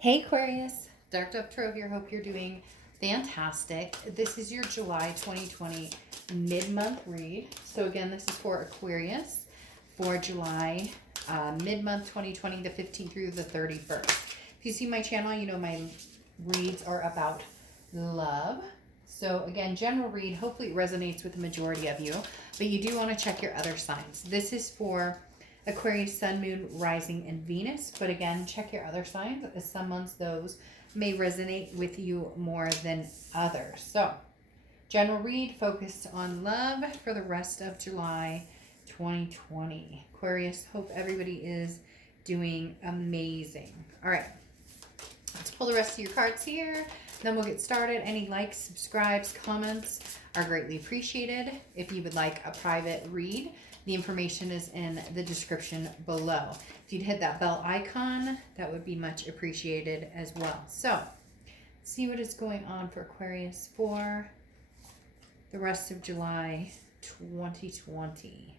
Hey Aquarius, Dark Dove Tarot here. Hope you're doing fantastic. This is your July 2020 mid-month read. So again, this is for Aquarius for July mid-month 2020, the 15th through the 31st. If you see my channel, you know my reads are about love. So again, general read, hopefully it resonates with the majority of you, but you do want to check your other signs. This is for Aquarius, Sun, Moon, Rising, and Venus. But again, check your other signs, as some months those may resonate with you more than others. So, general read focused on love for the rest of July 2020. Aquarius, hope everybody is doing amazing. All right, let's pull the rest of your cards here. Then we'll get started. Any likes, subscribes, comments are greatly appreciated. If you would like a private read, the information is in the description below. If you'd hit that bell icon, that would be much appreciated as well. So, see what is going on for Aquarius for the rest of July 2020.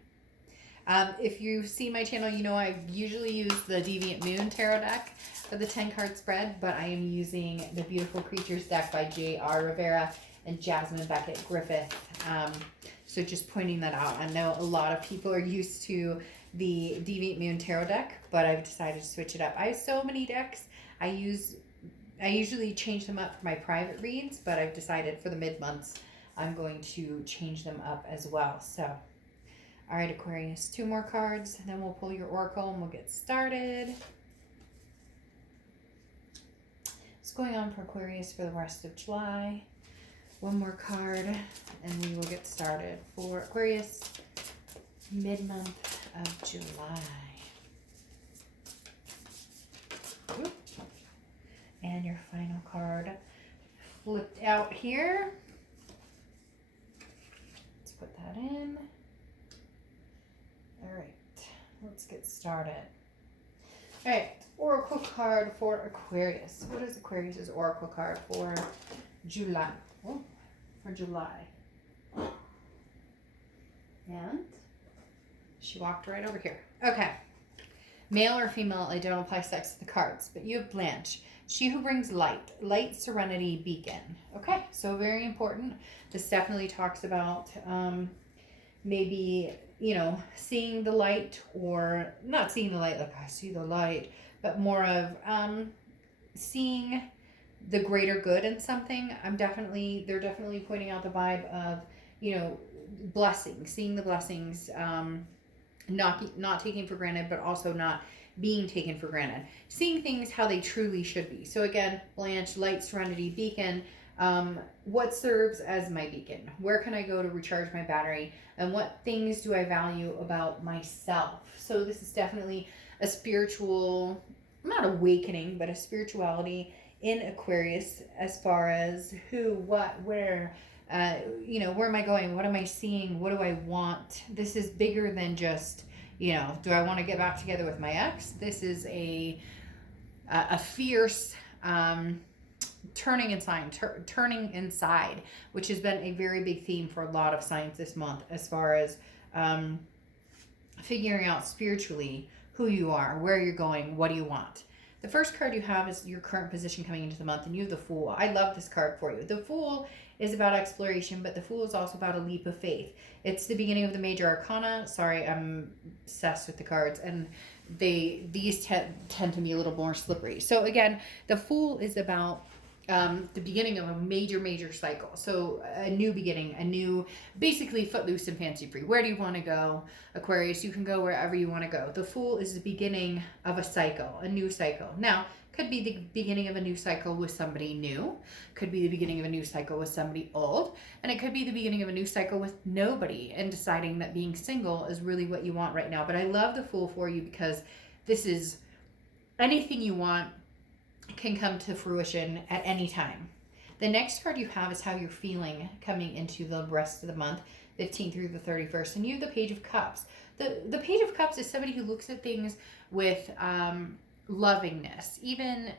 If you see my channel, you know I usually use the Deviant Moon Tarot deck for the 10-card spread, but I am using the Beautiful Creatures deck by J.R. Rivera and Jasmine Beckett Griffith. So just pointing that out. I know a lot of people are used to the Deviant Moon Tarot deck, but I've decided to switch it up. I have so many decks. I usually change them up for my private reads, but I've decided for the mid-months I'm going to change them up as well. So, all right, Aquarius, 2 more cards, and then we'll pull your oracle and we'll get started. What's going on for Aquarius for the rest of July? 1 more card, and we will get started for Aquarius, mid-month of July. Oop. And your final card flipped out here. Let's put that in. All right, let's get started. All right, oracle card for Aquarius. What is Aquarius's oracle card for July? Oh, for July. And she walked right over here. Okay. Male or female, I don't apply sex to the cards, but you have Blanche. She who brings light. Light, serenity, beacon. Okay, so very important. This definitely talks about maybe, you know, seeing the light, or not seeing the light like I see the light, but more of seeing the greater good in something. They're definitely pointing out the vibe of, you know, blessings, seeing the blessings, not taking for granted, but also not being taken for granted. Seeing things how they truly should be. So again, Blanche, light, serenity, beacon. What serves as my beacon? Where can I go to recharge my battery? And what things do I value about myself? So this is definitely a spiritual, not awakening, but a spirituality in Aquarius, as far as who, what, where, you know, where am I going? What am I seeing? What do I want? This is bigger than just, you know, do I want to get back together with my ex? This is a fierce turning inside, which has been a very big theme for a lot of signs this month, as far as figuring out spiritually who you are, where you're going, what do you want. The first card you have is your current position coming into the month, and you have the Fool. I love this card for you. The Fool is about exploration, but the Fool is also about a leap of faith. It's the beginning of the major arcana. Sorry, I'm obsessed with the cards, and these tend to be a little more slippery. So again, the Fool is about the beginning of a major cycle. So a new beginning, basically footloose and fancy free. Where do you want to go, Aquarius? You can go wherever you want to go. The Fool is the beginning of a cycle, a new cycle. Now, could be the beginning of a new cycle with somebody new, could be the beginning of a new cycle with somebody old, and it could be the beginning of a new cycle with nobody, and deciding that being single is really what you want right now. But I love the Fool for you, because this is anything you want can come to fruition at any time. The next card you have is how you're feeling coming into the rest of the month, 15th through the 31st, and you have the Page of Cups. The Page of Cups is somebody who looks at things with lovingness, even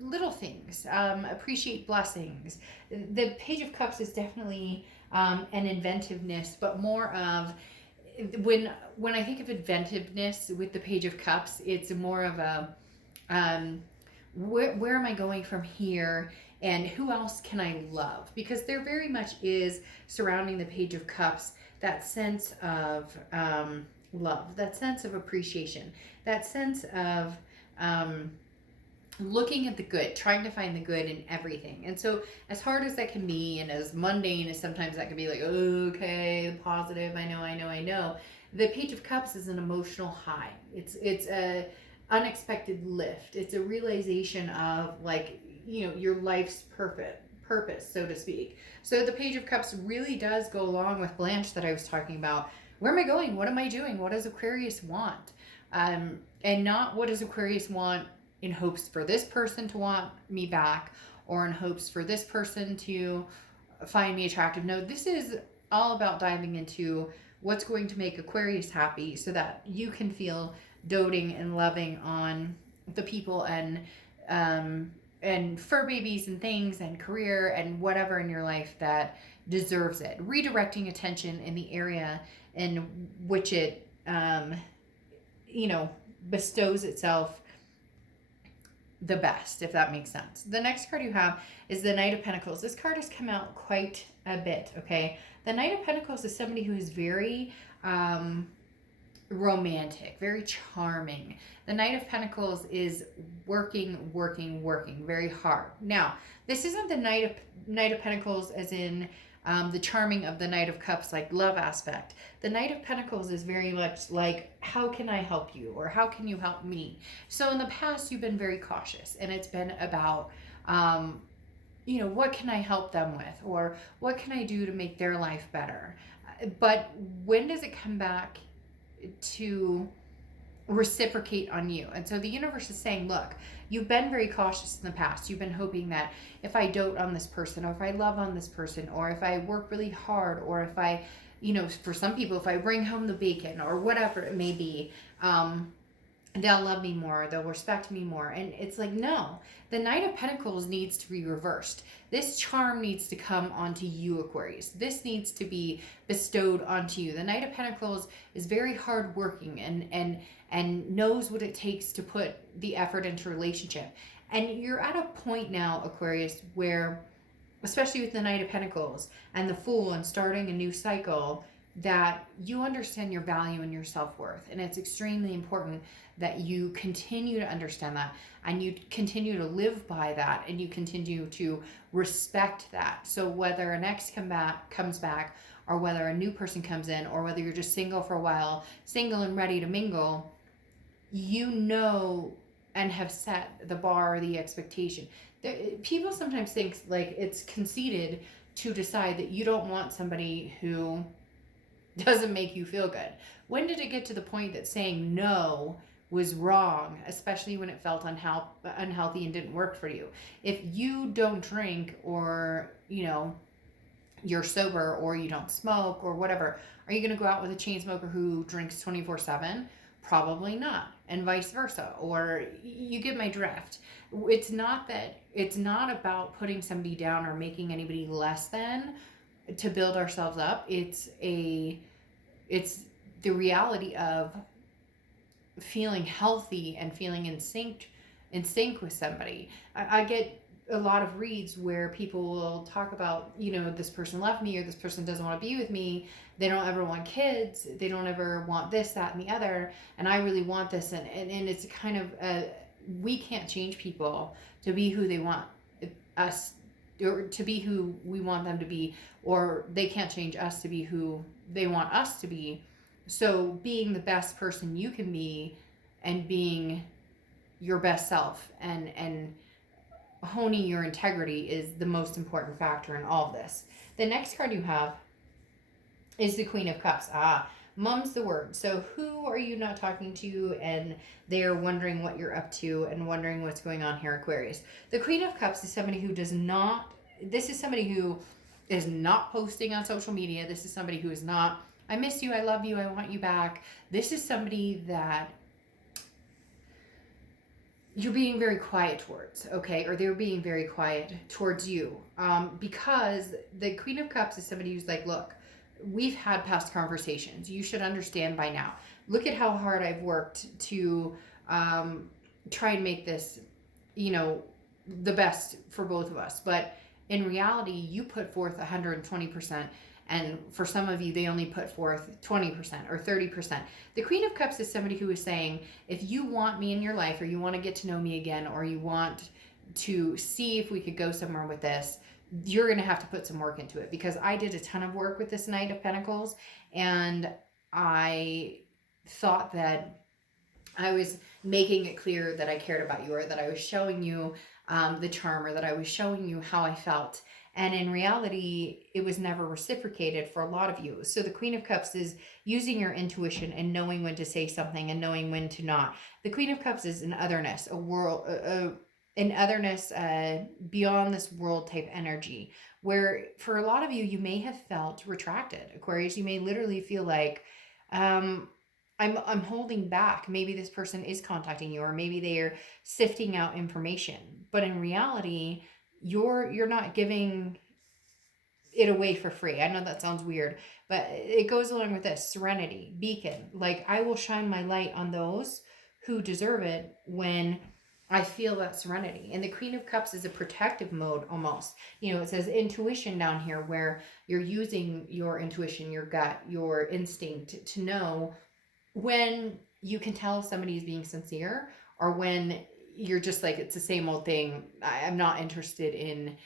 little things, appreciate blessings. The Page of Cups is definitely an inventiveness, but more of, when I think of inventiveness with the Page of Cups, it's more of a where am I going from here? And who else can I love? Because there very much is, surrounding the Page of Cups, that sense of love, that sense of appreciation, that sense of looking at the good, trying to find the good in everything. And so, as hard as that can be, and as mundane as sometimes that can be, like, okay, positive, I know. The Page of Cups is an emotional high. It's a unexpected lift. It's a realization of, like, your life's purpose, so to speak. So the Page of Cups really does go along with Blanche that I was talking about. Where am I going? What am I doing? What does Aquarius want? And not what does Aquarius want in hopes for this person to want me back, or in hopes for this person to find me attractive. No, this is all about diving into what's going to make Aquarius happy, so that you can feel doting and loving on the people and fur babies and things and career and whatever in your life that deserves it. Redirecting attention in the area in which it bestows itself the best, if that makes sense. The next card you have is the Knight of Pentacles. This card has come out quite a bit, okay? The Knight of Pentacles is somebody who is very romantic, very charming. The Knight of Pentacles is working very hard. Now, this isn't the Knight of Pentacles as in the charming of the Knight of Cups, like love aspect. The Knight of Pentacles is very much like, how can I help you? Or how can you help me? So in the past, you've been very cautious, and it's been about, what can I help them with? Or what can I do to make their life better? But when does it come back to reciprocate on you? And so the universe is saying, look, you've been very cautious in the past. You've been hoping that if I dote on this person, or if I love on this person, or if I work really hard, or if I, for some people, if I bring home the bacon or whatever it may be, they'll love me more, they'll respect me more. And it's like, no, the Knight of Pentacles needs to be reversed. This charm needs to come onto you, Aquarius. This needs to be bestowed onto you. The Knight of Pentacles is very hardworking and knows what it takes to put the effort into a relationship. And you're at a point now, Aquarius, where, especially with the Knight of Pentacles and the Fool and starting a new cycle, that you understand your value and your self-worth. And it's extremely important that you continue to understand that, and you continue to live by that, and you continue to respect that. So whether an ex comes back, or whether a new person comes in, or whether you're just single for a while, single and ready to mingle, and have set the bar or the expectation. People sometimes think like it's conceited to decide that you don't want somebody who doesn't make you feel good. When did it get to the point that saying no was wrong, especially when it felt unhealthy and didn't work for you? If you don't drink, or you're sober, or you don't smoke, or whatever, are you going to go out with a chain smoker who drinks 24/7? Probably not, and vice versa. Or you get my drift. It's not about putting somebody down or making anybody less than to build ourselves up. It's the reality of feeling healthy and feeling in sync with somebody. I get a lot of reads where people will talk about, this person left me, or this person doesn't want to be with me. They don't ever want kids. They don't ever want this, that, and the other. And I really want this. And it's kind of, we can't change people to be who they want us, or to be who we want them to be, or they can't change us to be who they want us to be. So being the best person you can be, and being your best self, and honing your integrity is the most important factor in all of this. The next card you have is the Queen of Cups. Mum's the word. So who are you not talking to, and they're wondering what you're up to and wondering what's going on here, Aquarius? The Queen of Cups is somebody who this is somebody who is not posting on social media. This is somebody who is not, I miss you, I love you, I want you back. This is somebody that you're being very quiet towards, okay? Or they're being very quiet towards you. Because the Queen of Cups is somebody who's like, look, we've had past conversations. You should understand by now. Look at how hard I've worked to try and make this you know, the best for both of us. But in reality, you put forth 120%. And for some of you, they only put forth 20% or 30%. The Queen of Cups is somebody who is saying, if you want me in your life, or you want to get to know me again, or you want to see if we could go somewhere with this, you're going to have to put some work into it. Because I did a ton of work with this Knight of Pentacles, and I thought that I was making it clear that I cared about you, or that I was showing you the charm, or that I was showing you how I felt. And in reality, it was never reciprocated for a lot of you. So the Queen of Cups is using your intuition and knowing when to say something and knowing when to not. The Queen of Cups is an otherness, a world, an otherness beyond this world type energy, where for a lot of you, you may have felt retracted. Aquarius, you may literally feel like, I'm holding back. Maybe this person is contacting you, or maybe they are sifting out information. But in reality, you're not giving it away for free. I know that sounds weird, but it goes along with this serenity, beacon. Like, I will shine my light on those who deserve it when I feel that serenity. And the Queen of Cups is a protective mode almost. You know, it says intuition down here, where you're using your intuition, your gut, your instinct to know when you can tell if somebody is being sincere, or when you're just like, it's the same old thing. I'm not interested in,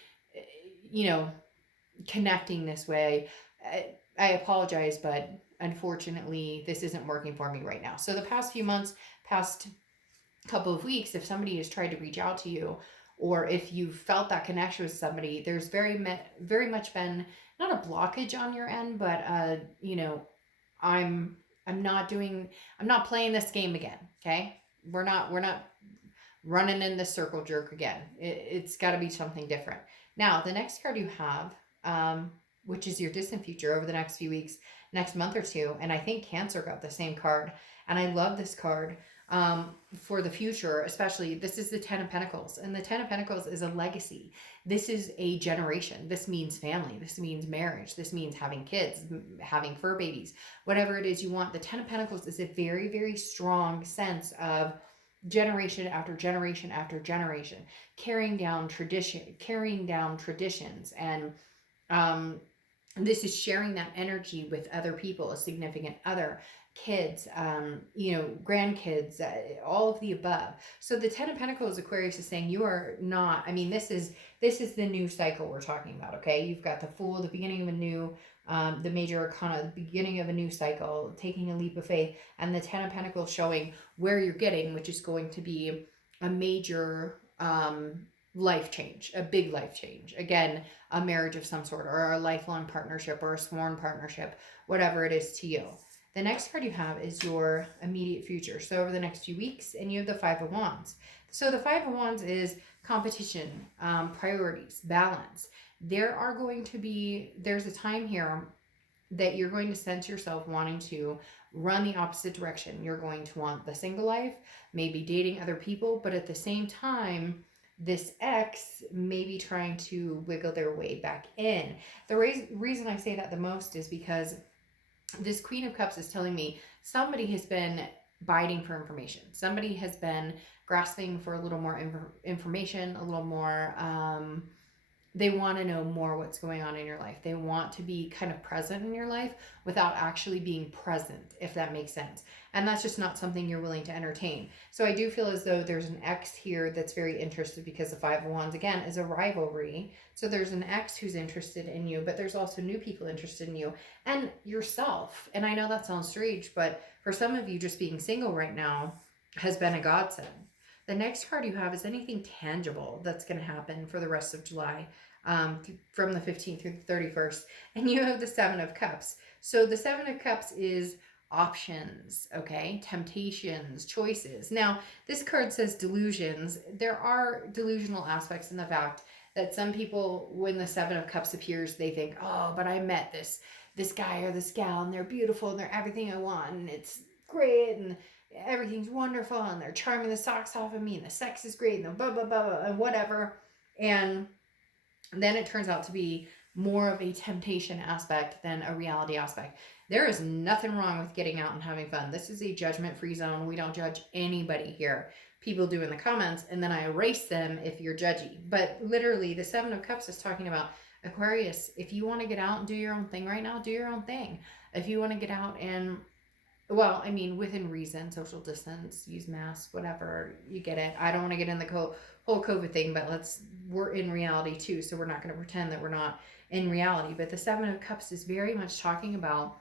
you know, connecting this way. I apologize, but unfortunately, this isn't working for me right now. So the past few months, past couple of weeks, if somebody has tried to reach out to you, or if you felt that connection with somebody, there's very much been not a blockage on your end, but you know, I'm not playing this game again. Okay, we're not running in the circle jerk again. It's got to be something different. Now, the next card you have, which is your distant future over the next few weeks, next month or two, and I think Cancer got the same card, and I love this card for the future, especially. This is the Ten of Pentacles, and the Ten of Pentacles is a legacy. This is a generation. This means family. This means marriage. This means having kids, having fur babies, whatever it is you want. The Ten of Pentacles is a very, very strong sense of generation after generation after generation, carrying down traditions, and this is sharing that energy with other people, a significant other, kids, you know, grandkids, all of the above. So the Ten of Pentacles, Aquarius, is saying you are not, I mean, this is the new cycle we're talking about. Okay, you've got the Fool, the beginning of a new, the Major Arcana, the beginning of a new cycle, taking a leap of faith, and the Ten of Pentacles showing where you're getting, which is going to be a major life change, a big life change. Again, a marriage of some sort, or a lifelong partnership, or a sworn partnership, whatever it is to you. The next card you have is your immediate future. So over the next few weeks, and you have the Five of Wands. So the Five of Wands is competition, priorities, balance. There's a time here that you're going to sense yourself wanting to run the opposite direction. You're going to want the single life, maybe dating other people, but at the same time, this ex may be trying to wiggle their way back in. The reason I say that the most is because this Queen of Cups is telling me somebody has been biting for information. Somebody has been grasping for a little more information, a little more, they want to know more what's going on in your life. They want to be kind of present in your life without actually being present, if that makes sense. And that's just not something you're willing to entertain. So I do feel as though there's an ex here that's very interested, because the Five of Wands, again, is a rivalry. So there's an ex who's interested in you, but there's also new people interested in you and yourself. And I know that sounds strange, but for some of you, just being single right now has been a godsend. The next card you have is anything tangible that's going to happen for the rest of July, from the 15th through the 31st. And you have the Seven of Cups. So the Seven of Cups is options, okay? Temptations, choices. Now, this card says delusions. There are delusional aspects in the fact that some people, when the Seven of Cups appears, they think, oh, but I met this guy or this gal, and they're beautiful, and they're everything I want, and it's great, and everything's wonderful, and they're charming the socks off of me, and the sex is great, and blah, blah, blah, blah, and whatever. And then it turns out to be more of a temptation aspect than a reality aspect. There is nothing wrong with getting out and having fun. This is a judgment-free zone. We don't judge anybody here. people do in the comments, and then I erase them if you're judgy. But literally, the Seven of Cups is talking about Aquarius. If you want to get out and do your own thing right now, do your own thing. If you want to get out and, well, I mean, within reason, social distance, use masks, whatever, you get it. I don't want to get in the whole COVID thing, but we're in reality too, so we're not going to pretend that we're not in reality. But the Seven of Cups is very much talking about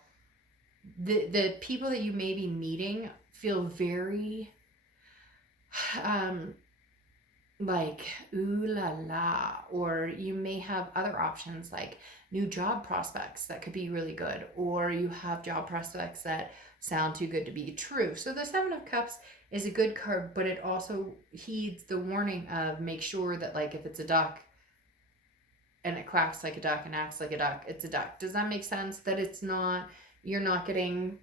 the people that you may be meeting feel very like ooh la la, or you may have other options like new job prospects that could be really good, or you have job prospects that sound too good to be true. So the Seven of Cups is a good card, but it also heeds the warning of make sure that, like, if it's a duck and it quacks like a duck and acts like a duck, it's a duck. Does that make sense? That it's not, you're not getting,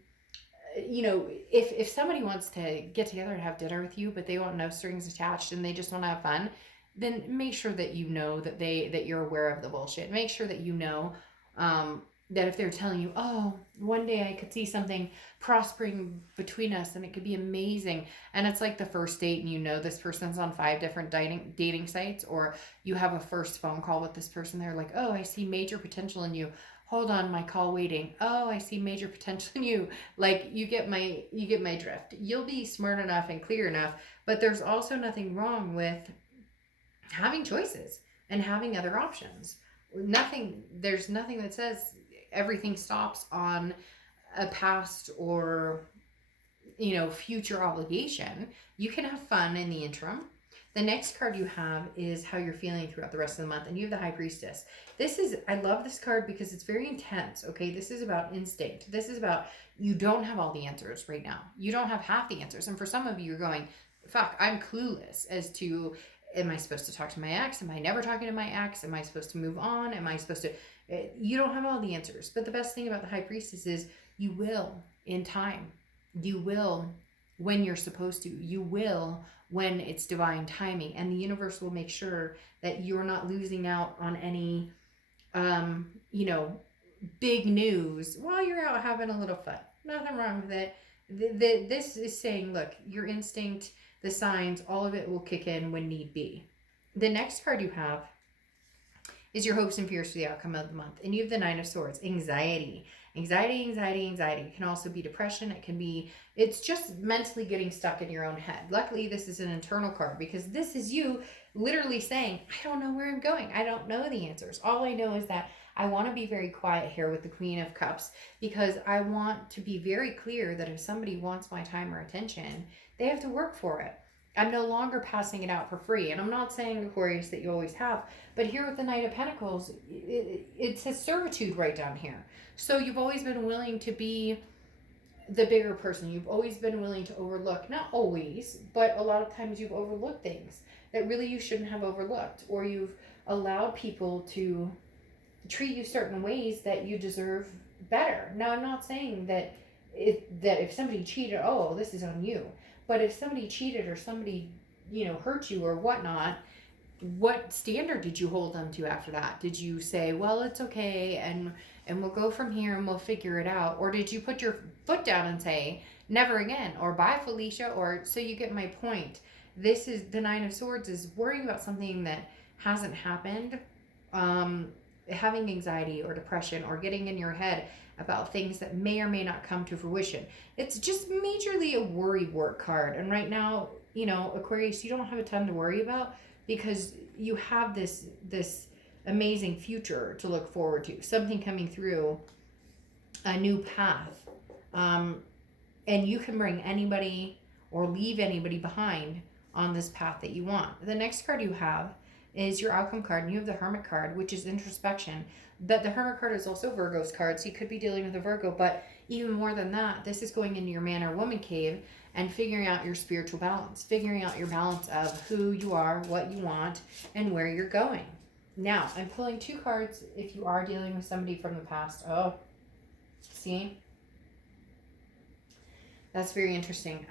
you know, if somebody wants to get together and have dinner with you, but they want no strings attached and they just want to have fun, then make sure that you know that that you're aware of the bullshit. Make sure that you know that if they're telling you, oh, one day I could see something prospering between us and it could be amazing, and it's like the first date and you know this person's on 5 different dating sites, or you have a first phone call with this person, they're like, oh, I see major potential in you. Hold on, my call waiting. Oh, I see major potential in you. Like, you get my drift. You'll be smart enough and clear enough, but there's also nothing wrong with having choices and having other options. There's nothing that says everything stops on a past or, you know, future obligation. You can have fun in the interim. The next card you have is how you're feeling throughout the rest of the month, and you have the High Priestess. I love this card because it's very intense, okay? This is about instinct. This is about, you don't have all the answers right now. You don't have half the answers. And for some of you, you're going, fuck, I'm clueless as to, am I supposed to talk to my ex? Am I never talking to my ex? Am I supposed to move on? Am I supposed to, you don't have all the answers. But the best thing about the High Priestess is you will in time. You will when you're supposed to. You will when it's divine timing, and the universe will make sure that you're not losing out on any, you know, big news while you're out having a little fun. Nothing wrong with it. This is saying, look, your instinct, the signs, all of it will kick in when need be. The next card you have is your hopes and fears for the outcome of the month. And you have the Nine of Swords, anxiety. Anxiety. It can also be depression. It's just mentally getting stuck in your own head. Luckily, this is an internal card because this is you literally saying, I don't know where I'm going. I don't know the answers. All I know is that I want to be very quiet here with the Queen of Cups because I want to be very clear that if somebody wants my time or attention, they have to work for it. I'm no longer passing it out for free. And I'm not saying, Aquarius, that you always have. But here with the Knight of Pentacles, it says servitude right down here. So you've always been willing to be the bigger person. You've always been willing to overlook. Not always, but a lot of times you've overlooked things that really you shouldn't have overlooked. Or you've allowed people to treat you certain ways that you deserve better. Now, I'm not saying that if somebody cheated, oh, this is on you. But if somebody cheated or somebody, you know, hurt you or whatnot, what standard did you hold them to after that? Did you say, well, it's okay and we'll go from here and we'll figure it out? Or did you put your foot down and say, never again, or bye, Felicia? Or, so you get my point. This is the Nine of Swords is worrying about something that hasn't happened, having anxiety or depression or getting in your head about things that may or may not come to fruition. It's just majorly a worry work card. And right now, you know, Aquarius, you don't have a ton to worry about because you have this amazing future to look forward to. Something coming through, a new path. And you can bring anybody or leave anybody behind on this path that you want. The next card you have is your outcome card, and you have the Hermit card, which is introspection. But the Hermit card is also Virgo's card, so you could be dealing with a Virgo. But even more than that, this is going into your man or woman cave and figuring out your spiritual balance, figuring out your balance of who you are, what you want, and where you're going. Now, I'm pulling 2 cards if you are dealing with somebody from the past. Oh, see? That's very interesting.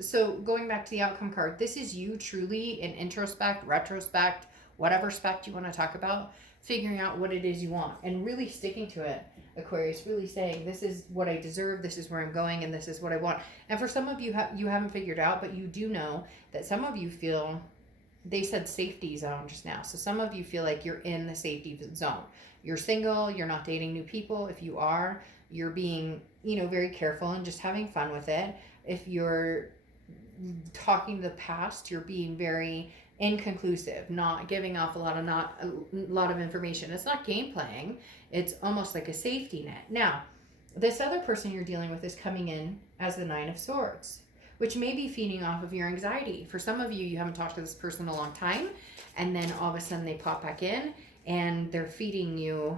So going back to the outcome card, this is you truly in introspect, retrospect, whatever spect you want to talk about, figuring out what it is you want and really sticking to it. Aquarius, really saying, this is what I deserve, this is where I'm going, and this is what I want. And for some of you, you haven't figured out, but you do know that some of you feel, they said safety zone just now. So some of you feel like you're in the safety zone. You're single, you're not dating new people. If you are, you're being, very careful and just having fun with it. If you're talking to the past, you're being very inconclusive, not giving off a lot of information. It's not game playing. It's almost like a safety net. Now, this other person you're dealing with is coming in as the Nine of Swords, which may be feeding off of your anxiety. For some of you, you haven't talked to this person in a long time, and then all of a sudden they pop back in and they're feeding you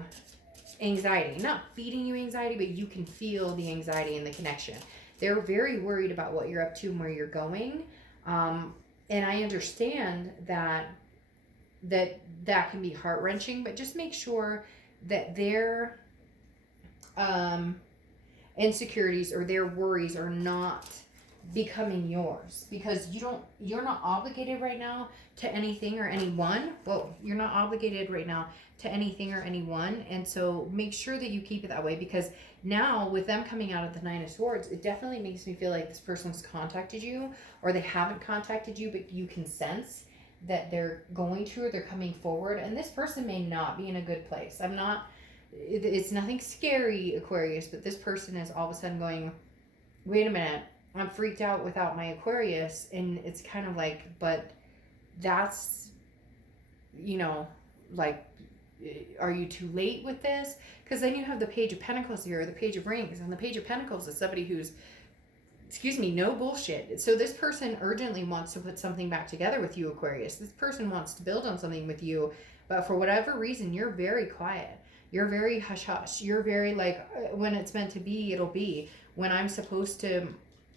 anxiety. Not feeding you anxiety, but you can feel the anxiety and the connection. They're very worried about what you're up to and where you're going. And I understand that can be heart-wrenching, but just make sure that their insecurities or their worries are not becoming yours, because you're not obligated right now to anything or anyone. You're not obligated right now to anything or anyone. And so make sure that you keep it that way, because now with them coming out of the Nine of Swords, it definitely makes me feel like this person's contacted you, or they haven't contacted you, but you can sense that they're going to, or they're coming forward. And this person may not be in a good place. It's nothing scary, Aquarius, but this person is all of a sudden going, wait a minute, I'm freaked out without my Aquarius. And it's kind of like, but that's, are you too late with this? Because then you have the Page of Pentacles here, or the Page of Rings. And the Page of Pentacles is somebody who's, no bullshit. So this person urgently wants to put something back together with you, Aquarius. This person wants to build on something with you. But for whatever reason, you're very quiet. You're very hush-hush. You're very like, when it's meant to be, it'll be. When I'm supposed to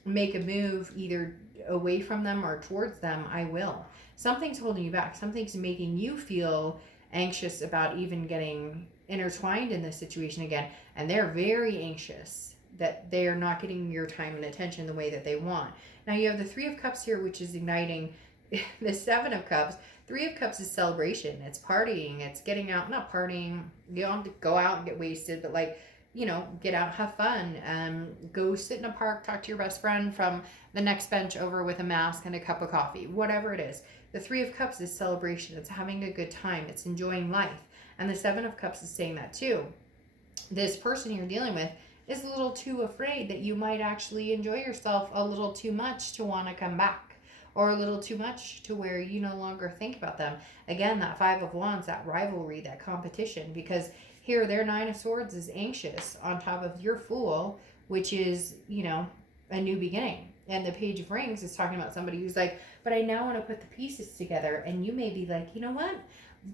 make a move either away from them or towards them, I will. Something's holding you back. Something's making you feel anxious about even getting intertwined in this situation again. And they're very anxious that they are not getting your time and attention the way that they want. Now you have the Three of Cups here, which is igniting the Seven of Cups. Three of Cups is celebration. It's partying. It's getting out, not partying. You don't have to go out and get wasted, but get out, have fun. Go sit in a park, talk to your best friend from the next bench over with a mask and a cup of coffee, whatever it is. The Three of Cups is celebration. It's having a good time. It's enjoying life. And the Seven of Cups is saying that too. This person you're dealing with is a little too afraid that you might actually enjoy yourself a little too much to want to come back, or a little too much to where you no longer think about them. Again, that Five of Wands, that rivalry, that competition, because here their Nine of Swords is anxious on top of your Fool, which is, a new beginning. And the Page of Rings is talking about somebody who's like, but I now want to put the pieces together. And you may be like, you know what?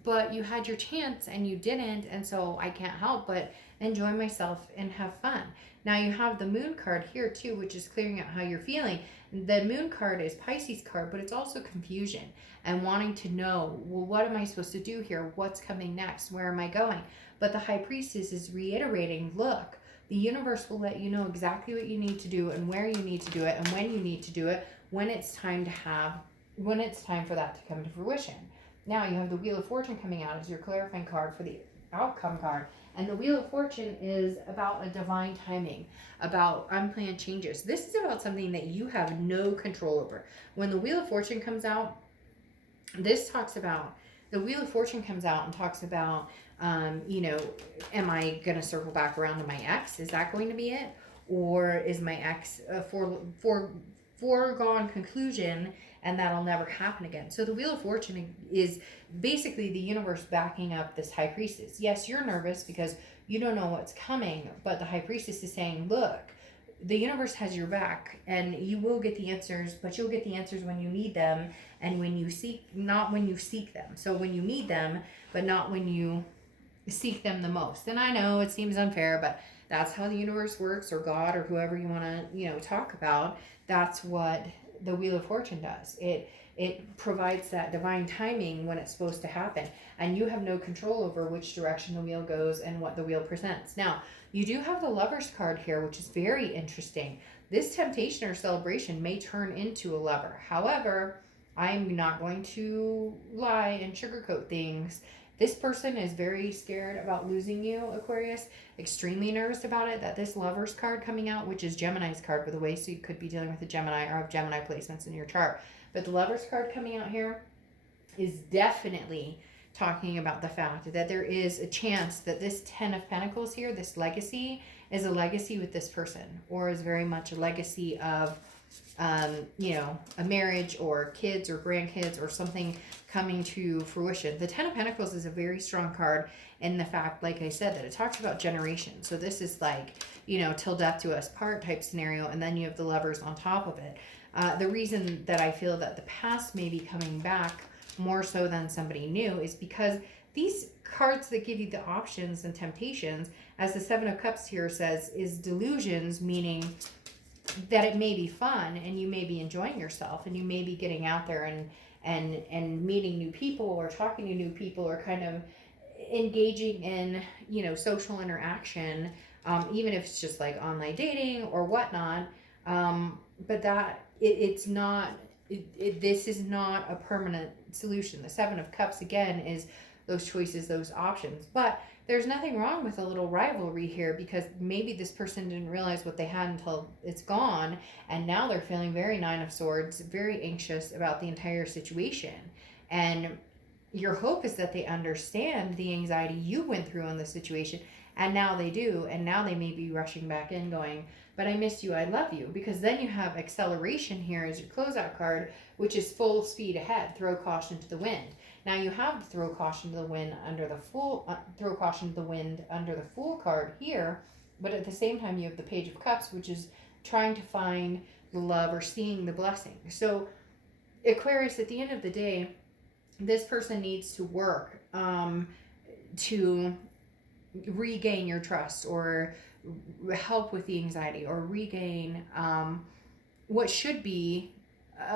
But you had your chance and you didn't. And so I can't help but enjoy myself and have fun. Now you have the Moon card here too, which is clearing out how you're feeling. The Moon card is Pisces card, but it's also confusion and wanting to know, well, what am I supposed to do here? What's coming next? Where am I going? But the High Priestess is reiterating, look, the universe will let you know exactly what you need to do and where you need to do it and when you need to do it, when it's time for that to come to fruition. Now you have the Wheel of Fortune coming out as your clarifying card for the outcome card. And the Wheel of Fortune is about a divine timing, about unplanned changes. This is about something that you have no control over. When the Wheel of Fortune comes out, the Wheel of Fortune comes out and talks about, am I going to circle back around to my ex? Is that going to be it? Or is my ex a foregone conclusion and that'll never happen again? So the Wheel of Fortune is basically the universe backing up this High Priestess. Yes, you're nervous because you don't know what's coming, but the High Priestess is saying, look, the universe has your back and you will get the answers, but you'll get the answers when you need them and not when you seek them. So when you need them, but not when you seek them the most. And I know it seems unfair, but that's how the universe works, or God, or whoever you want to, talk about. That's what the Wheel of Fortune does. It provides that divine timing when it's supposed to happen. And you have no control over which direction the wheel goes and what the wheel presents. Now, you do have the Lover's card here, which is very interesting. This temptation or celebration may turn into a lover. However, I'm not going to lie and sugarcoat things This person is very scared about losing you, Aquarius. Extremely nervous about it. That this Lovers card coming out, which is Gemini's card, by the way, so you could be dealing with a Gemini or have Gemini placements in your chart. But the Lovers card coming out here is definitely talking about the fact that there is a chance that this 10 of Pentacles here, this legacy, is a legacy with this person, or is very much a legacy of, you know, a marriage or kids or grandkids or something coming to fruition. The 10 of Pentacles is a very strong card in the fact, like I said, that it talks about generations. So this is like, you know, till death do us part type scenario, and then you have the Lovers on top of it. The reason that I feel that the past may be coming back more so than somebody new is because these cards that give you the options and temptations, as the 7 of Cups here says, is delusions, meaning that it may be fun and you may be enjoying yourself and you may be getting out there and meeting new people or talking to new people or kind of engaging in, you know, social interaction, even if it's just like online dating or whatnot. But that it's not, this is not a permanent solution. The 7 of Cups, again, is those choices, those options. But there's nothing wrong with a little rivalry here, because maybe this person didn't realize what they had until it's gone, and now they're feeling very 9 of Swords, very anxious about the entire situation. And your hope is that they understand the anxiety you went through in the situation, and now they do, and now they may be rushing back in going, but I miss you, I love you. Because then you have acceleration here as your closeout card, which is full speed ahead, throw caution to the wind. Now you have to throw caution to the wind under the Fool, throw caution to the wind under the Fool card here, but at the same time you have the Page of Cups, which is trying to find the love or seeing the blessing. So Aquarius, at the end of the day, this person needs to work to regain your trust, or help with the anxiety, or regain what should be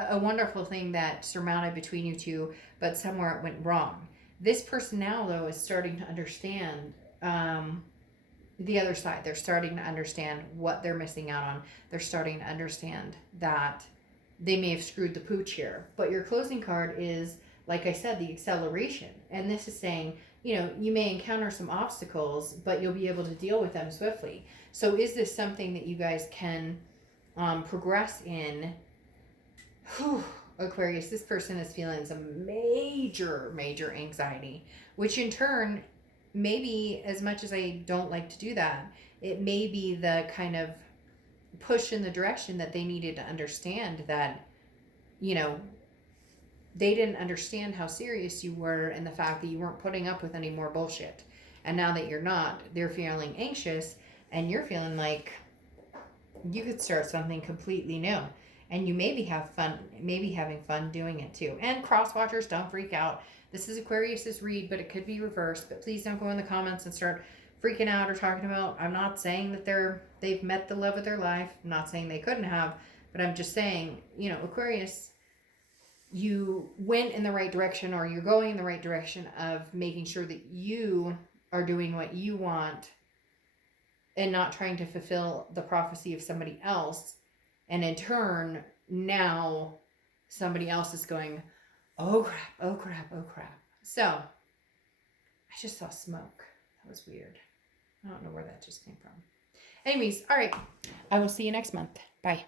a wonderful thing that surmounted between you two, but somewhere it went wrong. This person now, though, is starting to understand the other side. They're starting to understand what they're missing out on. They're starting to understand that they may have screwed the pooch here. But your closing card is, like I said, the acceleration. And this is saying, you know, you may encounter some obstacles, but you'll be able to deal with them swiftly. So is this something that you guys can progress in? Whew, Aquarius, this person is feeling some major anxiety, which in turn, maybe, as much as I don't like to do that, it may be the kind of push in the direction that they needed to understand that, you know, they didn't understand how serious you were, and the fact that you weren't putting up with any more bullshit. And now that you're not, they're feeling anxious, and you're feeling like you could start something completely new. And you maybe have fun, maybe having fun doing it too. And cross watchers, don't freak out. This is Aquarius's read, but it could be reversed. But please don't go in the comments and start freaking out or talking about, I'm not saying that they've met the love of their life. I'm not saying they couldn't have, but I'm just saying, you know, Aquarius, you went in the right direction, or you're going in the right direction of making sure that you are doing what you want and not trying to fulfill the prophecy of somebody else. And in turn, now somebody else is going, oh crap, oh crap, oh crap. So I just saw smoke. That was weird. I don't know where that just came from. Anyways, all right. I will see you next month. Bye.